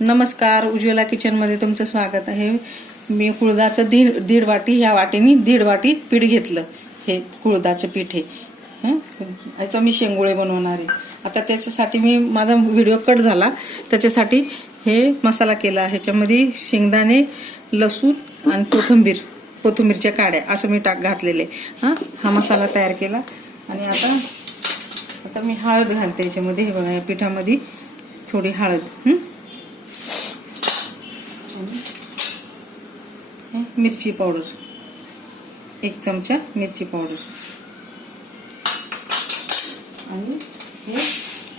नमस्कार, उज्ज्वला किचनमध्ये तुमचं स्वागत आहे. मी कुळदाचं दीड वाटी, ह्या वाटीने दीड वाटी पीठ घेतलं. हे कुळदाचं पीठ आहे. याचं मी शेंगोळे बनवणार आहे. आता त्याच्यासाठी माझा व्हिडिओ कट झाला, त्याच्यासाठी हे मसाला केला. ह्याच्यामध्ये शेंगदाणे, लसूण आणि कोथिंबीरच्या काड्या असं मी घातलेले. हा मसाला तयार केला. आणि आता मी हळद घालते याच्यामध्ये. हे बघा, या पिठामध्ये थोडी हळद, मिरची पावडर, 1 चमचा मिरची पावडर, आणि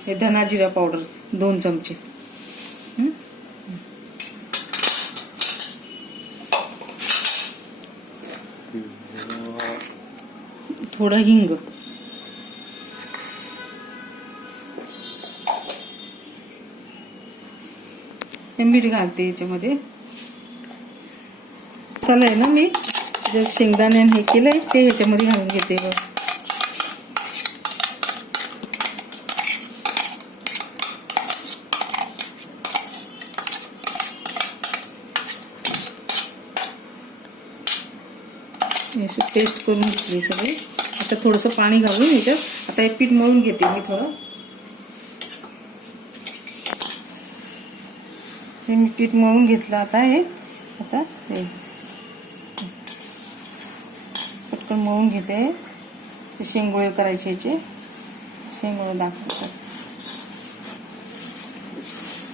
हे धना जिरा पावडर 2 चमचे, थोडं हिंग, मीठ घालते याच्यामध्ये. मसाला आहे ना, मी जे शेंगदाणे हे केलंय ते ह्याच्यामध्ये घालून घेते. पेस्ट करून घेतली सगळी. आता थोडंसं पाणी घालून याच्यात आता हे पीठ मळून घेते मी थोडं. हे मी पीठ मळून घेतलं. आता हे पटकन मळून घेते. ते शेंगोळे करायचे, याचे शेंगोळे दाखवतात.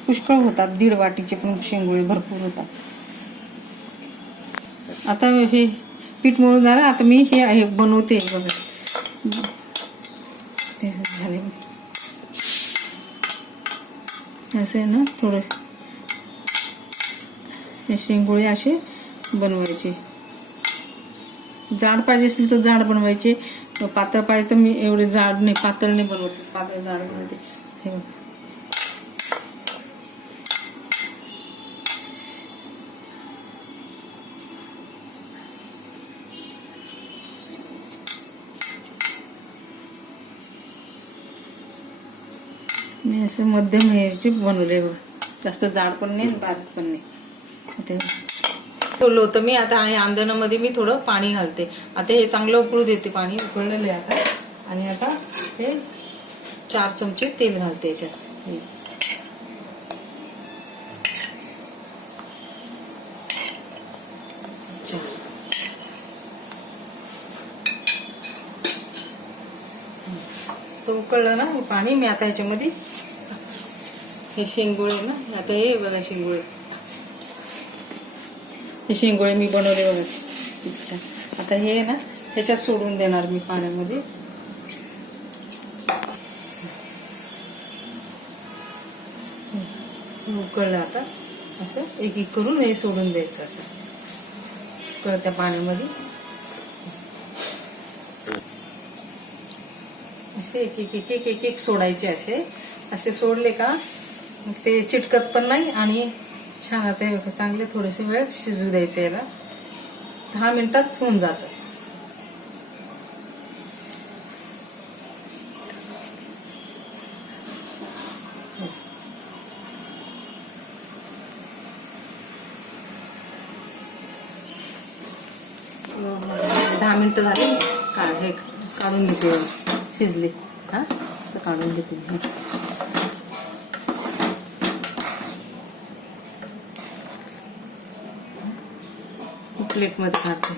पुष्कळ होतात, 1.5 वाटीचे पण शेंगोळे भरपूर होतात. आता हे पीठ मळून झालं. आता मी हे बनवते बघा. ते झाले असं आहे ना. थोडं हे शेंगोळे असे बनवायचे. जाड पाहिजे असतील तर जाड बनवायचे, पातळ पाहिजे तर मी एवढे जाड नाही, पातळ नाही बनवते, पातळ जाड बनवते. हे बघ, मी असं मध्यम ह्याचे बनवले बघ. जास्त जाड पण नाही, बारीक पण नाही. ठेवलं होतं मी. आता हे आंदणामध्ये मी थोडं पाणी घालते. आता हे चांगलं उकळू देते. पाणी उकळलेलं आहे आता. आणि आता हे 4 चमचे तेल घालते याच्यात. तो उकळलं ना पाणी, मी आता ह्याच्यामध्ये हे शेंगोळे ना, आता हे बघा शेंगोळे, हे शेंगोळे मी बनवले बघा. आता हे ना ह्याच्यात सोडून देणार मी पाण्यामध्ये. उकळलं आता. असं एक एक करून हे सोडून द्यायचं. असं उकळत्या पाण्यामध्ये असे एक एक सोडायचे. असे सोडले का ते चिटकत पण नाही आणि छान. आता चांगले थोडेसे वेळ शिजू द्यायचे. याला 10 मिनिटात होऊन जातं. दहा मिनिटं झाले. हे काढून घेते. शिजले काढून घेते. प्लेट मध्ये काढते.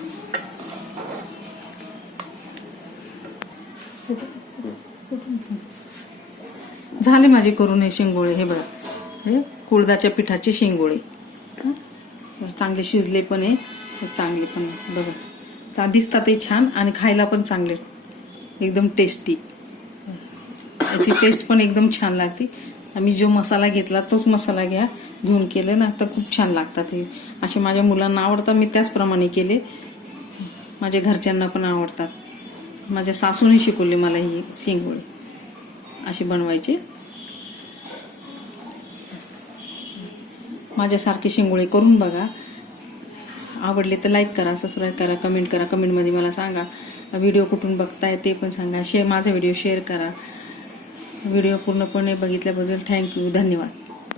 झाले माझे करून हे शेंगोळे. हे बघा, हे कुळदाच्या पिठाचे शेंगोळे चांगले शिजले पण आहे, चांगले पण बघा. दिसतातही छान आणि खायला पण चांगले, एकदम टेस्टी. याची टेस्ट पण एकदम छान लागते. आम्ही जो मसाला घेतला तोच मसाला घेऊन केले ना, तर खूप छान लागतात हे. असे माझ्या मुलांना आवडतात. मी त्याचप्रमाणे केले. माझ्या घरच्यांना पण आवडतात. माझ्या सासूने शिकवले मला हे शेंगोळे असे बनवायचे. माझ्यासारखे शेंगोळे करून बघा. आवडले तर लाईक करा, सबस्क्राईब करा, कमेंट करा. कमेंटमध्ये मला सांगा व्हिडिओ कुठून बघताय ते पण सांगा. माझा व्हिडिओ शेअर करा. व्हिडिओ पूर्णपणे बघितल्याबद्दल थँक्यू, धन्यवाद.